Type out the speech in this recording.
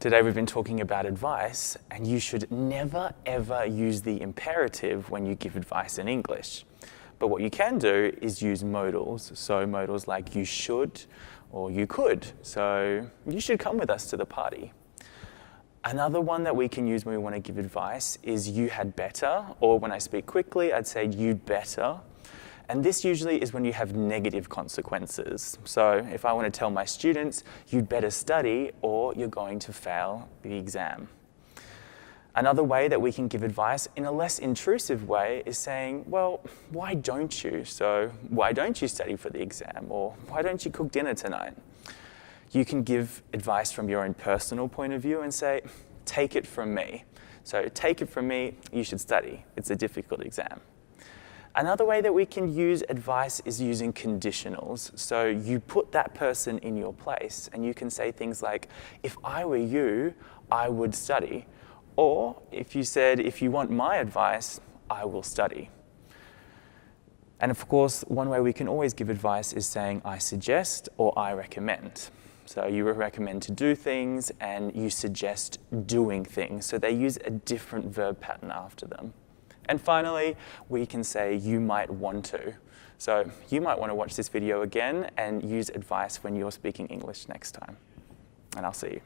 Today we've been talking about advice, and you should never ever use the imperative when you give advice in English. But what you can do is use modals. So modals like you should or you could. So you should come with us to the party. Another one that we can use when we want to give advice is you had better, or when I speak quickly, I'd say you'd better. And this usually is when you have negative consequences. So if I want to tell my students, you'd better study or you're going to fail the exam. Another way that we can give advice in a less intrusive way is saying, well, why don't you? So why don't you study for the exam? Or why don't you cook dinner tonight? You can give advice from your own personal point of view and say, take it from me. So take it from me, you should study. It's a difficult exam. Another way that we can use advice is using conditionals. So you put that person in your place and you can say things like, if I were you, I would study. Or if you said, if you want my advice, I will study. And of course, one way we can always give advice is saying, I suggest or I recommend. So you recommend to do things and you suggest doing things. So they use a different verb pattern after them. And finally, we can say you might want to. So you might want to watch this video again and use advice when you're speaking English next time. And I'll see you.